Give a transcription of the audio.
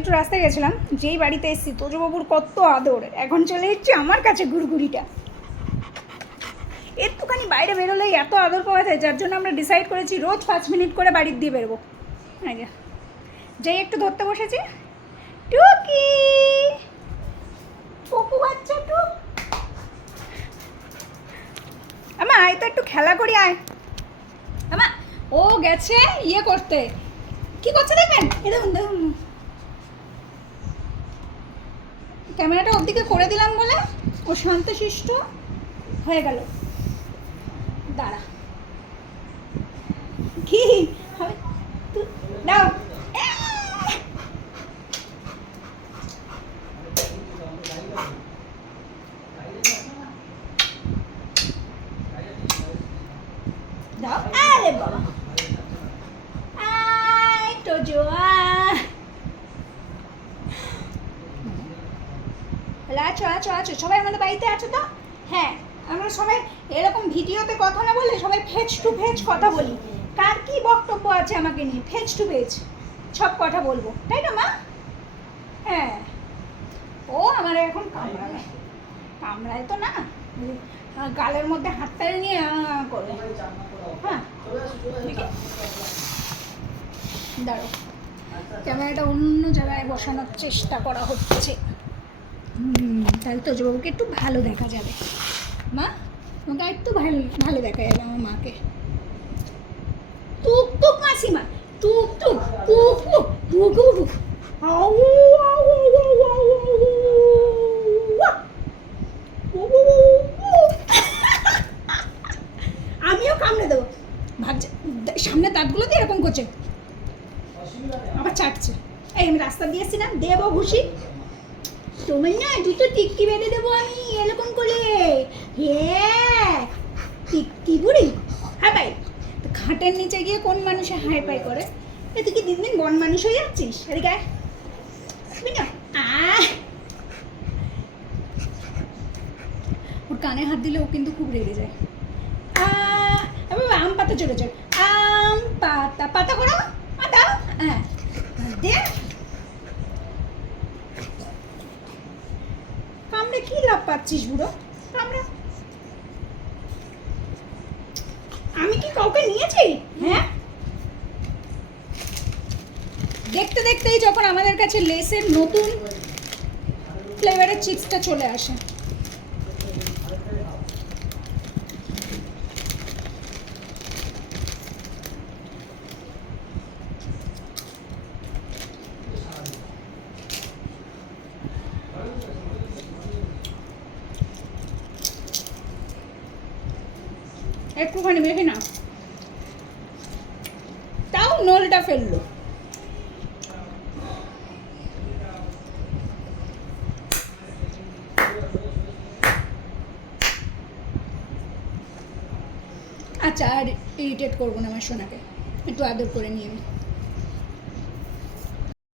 একটু রাস্তায় গেছিলাম, যেই বাড়িতে এসেছি তোজবাবুর কত আদর, এখন চলে এসেছি আমার কাছে ঘুরঘুরিটা। একটুখানি বাইরে বেরোলেই এত আদর পাওয়া যায়, যার জন্য আমরা ডিসাইড করেছি রোজ 5 মিনিট করে বাড়ির দিয়ে বেরোবো। যেই একটু ধরতে বসেছি, টুকি পপু বাচ্চা টুক, আমা আয় তো একটু খেলা করি আয়। আমা ও গেছে ইয়ে করতে, কি করছে দেখবেন, এ দেখুন দেখুন, ক্যামেরাটা ওর দিকে করে দিলাম বলে ও শান্তশিষ্ট হয়ে গেল। দাঁড়া কি দাও, দাও, আরে বাবা আয় তো জোয়া আছো আছো আছো, সবাই আমাদের বাড়িতে আছো তো? হ্যাঁ, আমরা সবাই এরকম ভিডিওতে কথা না বলে সবাই ফেজ টু ফেজ কথা বলি। কার কি বক্তব্য আছে আমাকে নিয়ে, ফেজ টু ফেজ সব কথা বলবো, তাই না মা? হ্যাঁ, ও আমার এখন কামড়ায়, কামড়ায় তো না, গালের মধ্যে হাতটা নিয়ে করবে। হ্যাঁ দাঁড়ো, ক্যামেরাটা অন্য জায়গায় বসানোর চেষ্টা করা হচ্ছে, তাহলে তোজবাবুকে একটু ভালো দেখা যাবে। মা আমাকে একটু ভালো ভালো দেখা যাবে আমার মাকে। টুক টুক মাসিমা, টুক টুক টুক টুক টুক টুক, আউ আউ আউ আমিও কামড়ে দেবো, ভাবছে সামনে দাঁতগুলো দিয়ে এরকম করছে, আবার চাটছে। এই আমি রাস্তা দিয়ে এসছি না, দেবো ঘুষি তোমার না, দুটো টিক্কি বেঁধে দেবো আমি এরকম করে। হ্যাঁ টিক্কি বুড়ি, হ্যাঁ ভাই, খাটের নিচে গিয়ে কোন মানুষে হাই পাই করে, তুই কি দিন দিন বন মানুষ হয়ে যাচ্ছিস? এদিকে না, ওর কানে হাত দিলে ও কিন্তু খুব রেগে যায়। আম পাতা চলে চল, আম পাতা পাতা করো, দাও, হ্যাঁ দে। কামড়ে কি লাভ পাচ্ছিস বুড়ো, কামড়া। আমি কি কাউকে নিয়েছি? হ্যাঁ, দেখতে দেখতেই যখন আমাদের কাছে লেসের নতুন ফ্লেভারের চিপসটা চলে আসে, একটুখানি মেখে না, তাও নলটা ফেললো। আচ্ছা আর ইরিটেট করবো না আমার সোনাকে, একটু আদর করে নিয়ে